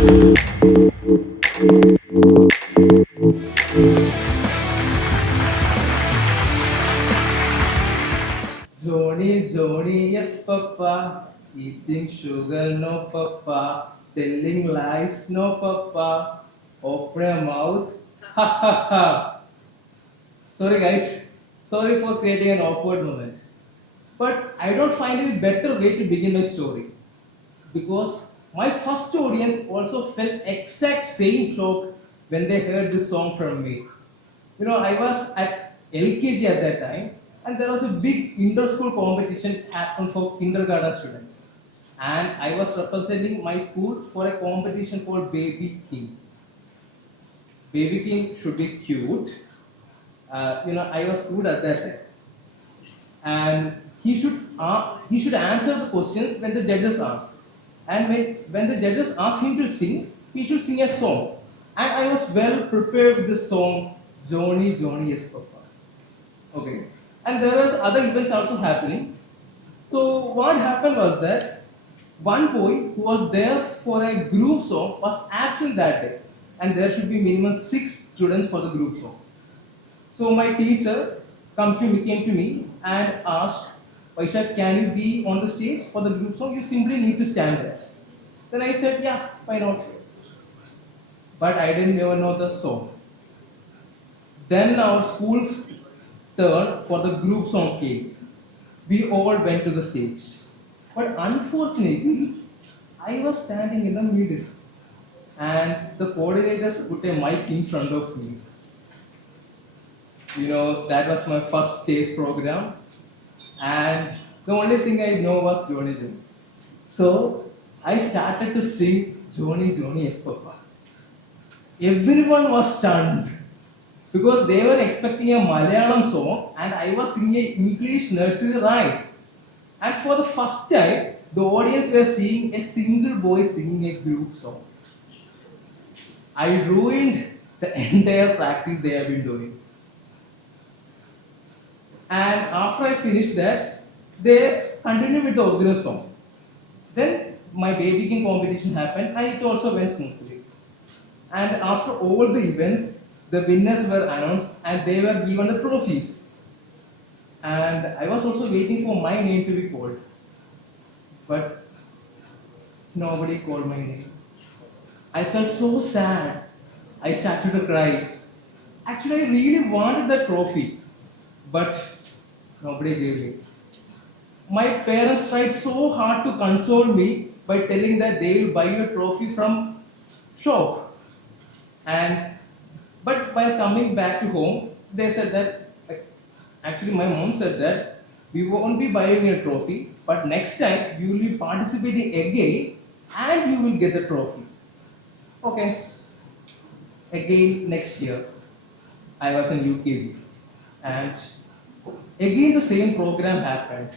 Johnny, Johnny, yes, Papa. Eating sugar, no, Papa. Telling lies, no, Papa. Open your mouth, ha ha ha. Sorry, guys. Sorry for creating an awkward moment. But I don't find any better way to begin my story. Because my first audience also felt exact same shock when they heard this song from me. I was at LKG at that time, and there was a big inter-school competition happened for kindergarten students. And I was representing my school for a competition called Baby King. Baby King should be cute. I was good at that time, and he should answer the questions when the judges ask. And when the judges ask him to sing, he should sing a song. And I was well prepared with the song Johnny, Johnny, yes, Papa. Okay. And there was other events also happening. So what happened was that one boy who was there for a group song was absent that day. And there should be minimum 6 students for the group song. So my teacher came to me and asked, Vaishakh, can you be on the stage for the group song? You simply need to stand there. Then I said, yeah, why not? But I didn't ever know the song. Then our school's turn for the group song came. We all went to the stage. But unfortunately, I was standing in the middle. And the coordinators put a mic in front of me. That was my first stage program. And the only thing I know was Johnny Johnny. So I started to sing Johnny Johnny yes Papa. Everyone was stunned because they were expecting a Malayalam song and I was singing an English nursery rhyme. And for the first time, the audience were seeing a single boy singing a group song. I ruined the entire practice they have been doing. And after I finished that, they continued with the original song. Then my Baby King competition happened and it also went smoothly. And after all the events, the winners were announced and they were given the trophies. And I was also waiting for my name to be called. But nobody called my name. I felt so sad. I started to cry. Actually, I really wanted the trophy. But nobody gave me. My parents tried so hard to console me by telling that they will buy a trophy from shop. But while coming back to home, they said that actually my mom said that we won't be buying a trophy, but next time you will be participating again and you will get the trophy. Okay. Again next year, I was in UKG and again the same program happened.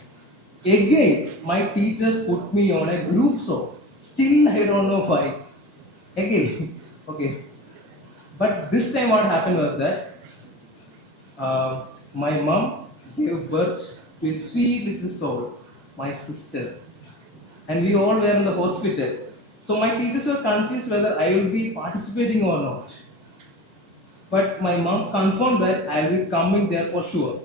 Again, my teachers put me on a group song. Still, I don't know why. Again, okay. But this time, what happened was that my mom gave birth to a sweet little soul, my sister, and we all were in the hospital. So my teachers were confused whether I will be participating or not. But my mom confirmed that I will be coming there for sure.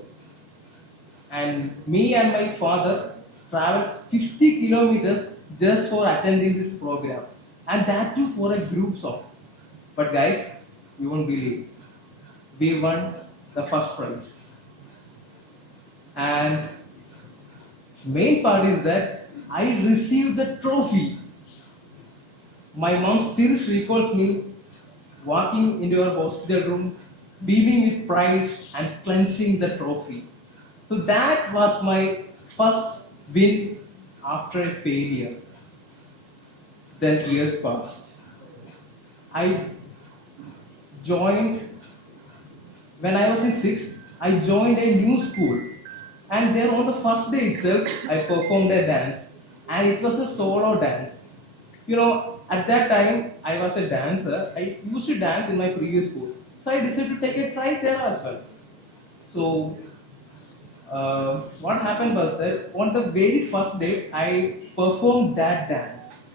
And me and my father traveled 50 kilometers just for attending this program. And that too for a group song. But guys, you won't believe. We won the first prize. And main part is that I received the trophy. My mom still recalls me walking into her hospital room, beaming with pride and clenching the trophy. So that was my first win after a failure. Then years passed. I joined, when I was in 6th, I joined a new school. And there on the first day itself, I performed a dance. And it was a solo dance. At that time, I was a dancer. I used to dance in my previous school. So I decided to take a try there as well. So what happened was that on the very first day, I performed that dance.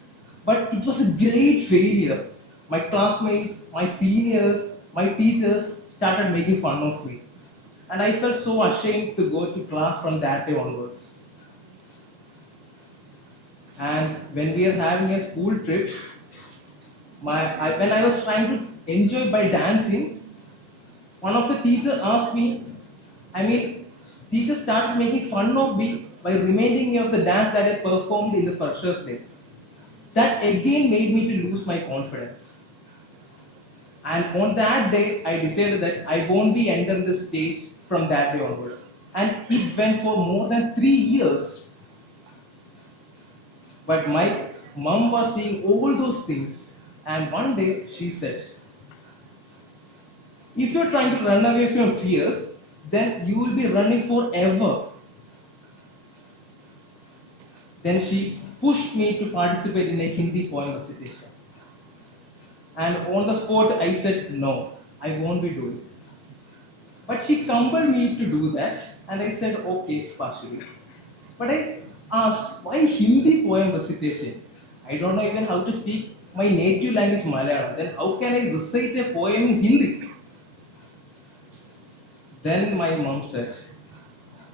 But it was a great failure. My classmates, my seniors, my teachers started making fun of me. And I felt so ashamed to go to class from that day onwards. And when we are having a school trip, when I was trying to enjoy by dancing, one of the teachers asked me, I mean, teachers started making fun of me by reminding me of the dance that I performed in the freshers' day. That again made me to lose my confidence. And on that day, I decided that I won't be entering the stage from that day onwards. And it went for more than 3 years. But my mom was seeing all those things. And one day she said, if you're trying to run away from fears, then you will be running forever. Then she pushed me to participate in a Hindi poem recitation. And on the spot, I said, no, I won't be doing it. But she compelled me to do that, and I said, okay, partially. But I asked, why Hindi poem recitation? I don't know even how to speak my native language Malayalam. Then how can I recite a poem in Hindi? Then my mom said,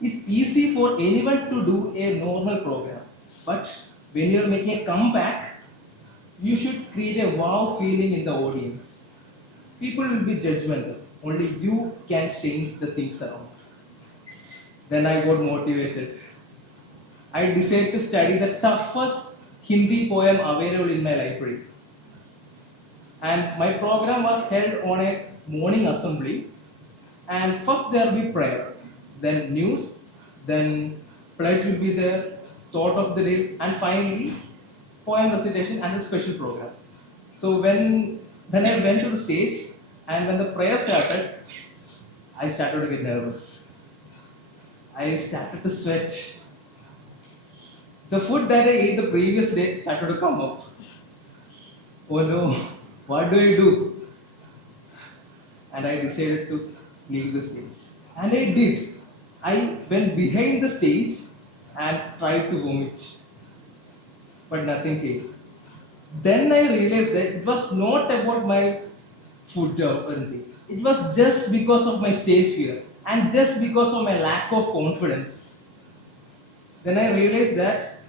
it's easy for anyone to do a normal program. But when you're making a comeback, you should create a wow feeling in the audience. People will be judgmental. Only you can change the things around. Then I got motivated. I decided to study the toughest Hindi poem available in my library. And my program was held on a morning assembly. And first there will be prayer, then news, then pledge will be there, thought of the day, and finally poem recitation and a special program. So when I went to the stage and when the prayer started, I started to get nervous. I started to sweat. The food that I ate the previous day started to come up. Oh no, what do I do? And I decided to leave the stage. And I did. I went behind the stage and tried to vomit. But nothing came. Then I realized that it was not about my food or anything. It was just because of my stage fear and just because of my lack of confidence. Then I realized that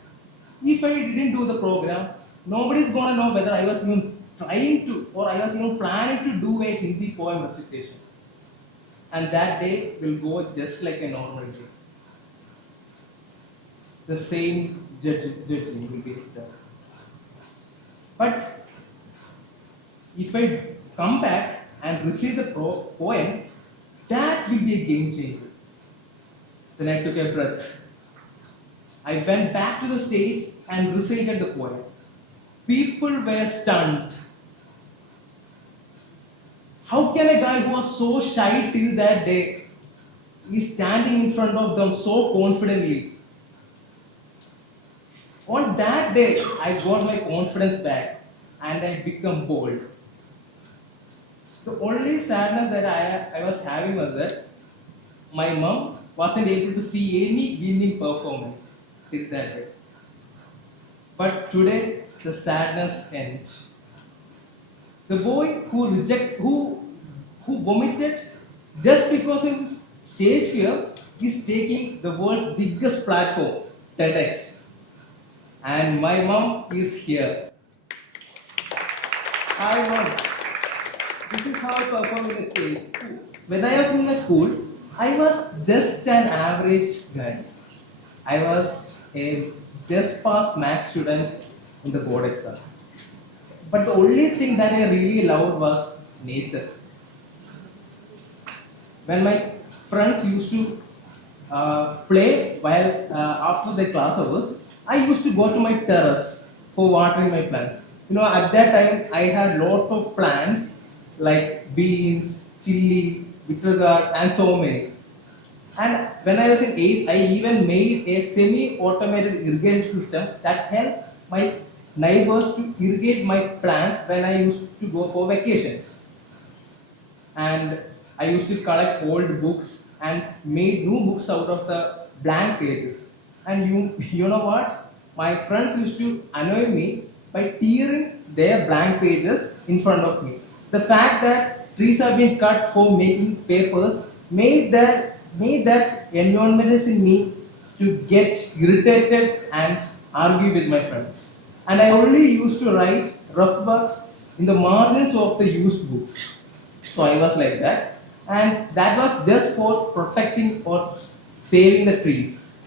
if I didn't do the program, nobody's gonna know whether I was even trying to or I was even planning to do a Hindi poem recitation. And that day will go just like a normal day. The same judging will be there. But if I come back and receive the poem, that will be a game changer. Then I took a breath. I went back to the stage and recited the poem. People were stunned. How can a guy who was so shy till that day is standing in front of them so confidently? On that day, I got my confidence back and I became bold. The only sadness that I was having was that my mom wasn't able to see any winning performance till that day. But today, the sadness ends. The boy who vomited just because of his stage fear is taking the world's biggest platform, TEDx. And my mom is here. Hi mom. This is how I perform in a stage. When I was in the school, I was just an average guy. I was a just passed math student in the board exam. But the only thing that I really loved was nature. When my friends used to play while after the class hours, I used to go to my terrace for watering my plants. At that time I had lot of plants like beans, chili, bitter gourd, and so many. And when I was in 8th, I even made a semi-automated irrigation system that helped my neighbors to irrigate my plants when I used to go for vacations. And I used to collect old books and made new books out of the blank pages. And you know what? My friends used to annoy me by tearing their blank pages in front of me. The fact that trees have been cut for making papers made that environmentalist in me to get irritated and argue with my friends. And I only used to write rough works in the margins of the used books. So I was like that, and that was just for protecting or saving the trees.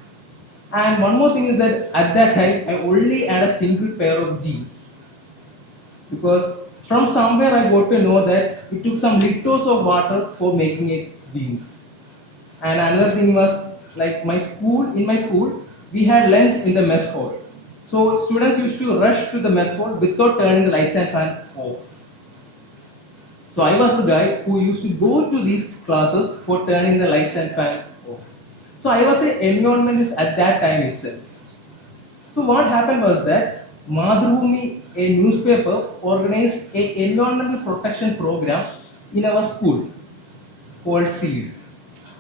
And one more thing is that at that time I only had a single pair of jeans, because from somewhere I got to know that it took some liters of water for making it jeans. And another thing was, like, in my school we had lunch in the mess hall. So students used to rush to the mess hall without turning the lights and fan off. So I was the guy who used to go to these classes for turning the lights and fan off. So I was an environmentalist at that time itself. So what happened was that Madhubhumi, a newspaper, organized an environmental protection program in our school called SEED.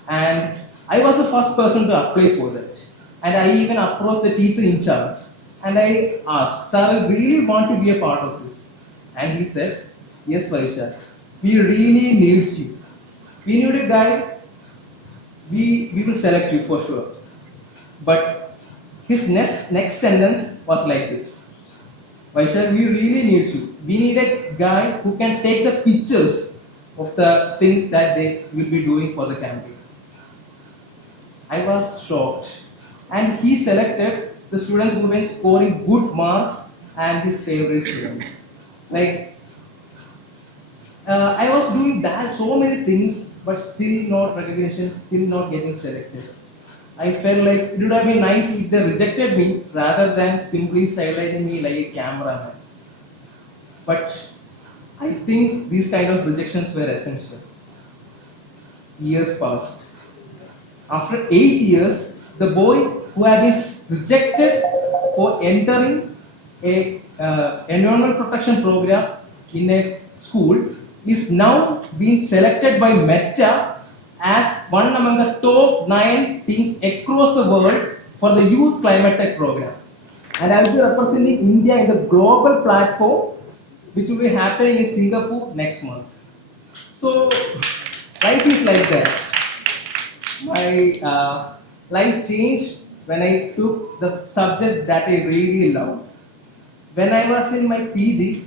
And I was the first person to apply for that. And I even approached the teacher in charge. And I asked, "Sir, I really want to be a part of this." And he said, "Yes, Vaishakh, we really need you. We need a guy, we will select you for sure." But his next sentence was like this: "Vaishakh, we really need you. We need a guy who can take the pictures of the things that they will be doing for the campaign." I was shocked. And he selected the students who were scoring good marks and his favorite students. Like, I was doing that so many things, but still not recognition, still not getting selected. I felt like it would have been nice if they rejected me rather than simply sidelining me like a cameraman. But I think these kind of rejections were essential. Years passed. After 8 years, the boy who had been rejected for entering a environmental protection program in a school is now being selected by Meta as one among the top 9 teams across the world for the Youth Climate Tech program. And I will be representing India in the global platform, which will be happening in Singapore next month. So, life is like that. My life changed when I took the subject that I really loved. When I was in my PG,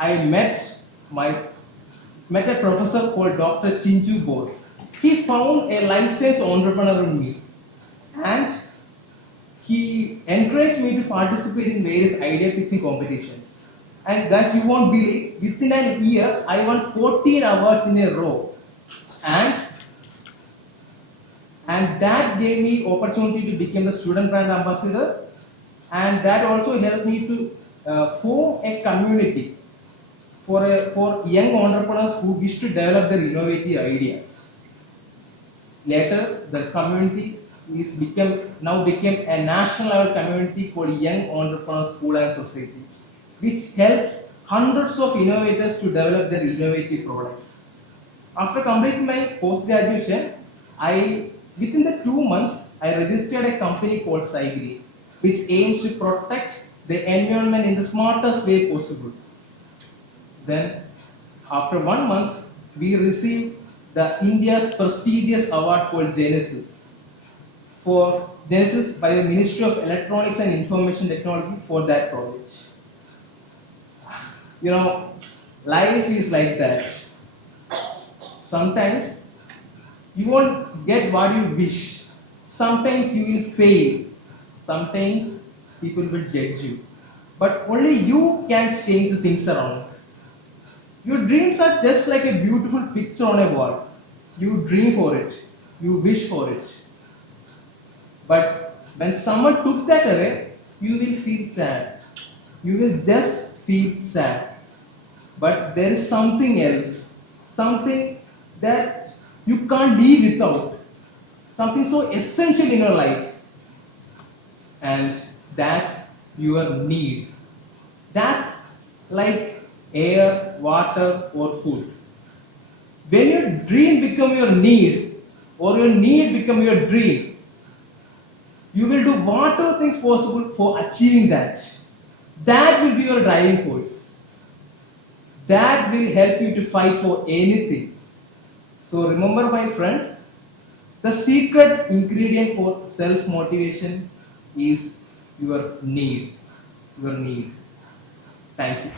I met a professor called Dr. Chinchu Bose. He found a life science entrepreneur in me, and he encouraged me to participate in various idea pitching competitions. And guys, you won't believe, within an year, I won 14 awards in a row. And that gave me opportunity to become the student brand ambassador, and that also helped me to form a community for young entrepreneurs who wish to develop their innovative ideas. Later, the community became a national level community called Young Entrepreneurs School and Society, which helps hundreds of innovators to develop their innovative products. After completing my post-graduation, within the 2 months, I registered a company called TEDxAGBS, which aims to protect the environment in the smartest way possible. Then, after 1 month, we received the India's prestigious award called Genesis by the Ministry of Electronics and Information Technology for that project. You know, life is like that. Sometimes you won't get what you wish. Sometimes you will fail. Sometimes people will judge you. But only you can change the things around. Your dreams are just like a beautiful picture on a wall. You dream for it. You wish for it. But when someone took that away, you will feel sad. You will just feel sad. But there is something else. Something that you can't live without. Something so essential in your life. And that's your need. That's like air, water, or food. When your dream become your need, or your need become your dream, you will do whatever things possible for achieving that. That will be your driving force. That will help you to fight for anything. So remember, my friends, the secret ingredient for self-motivation is your need. Your need. Thank you.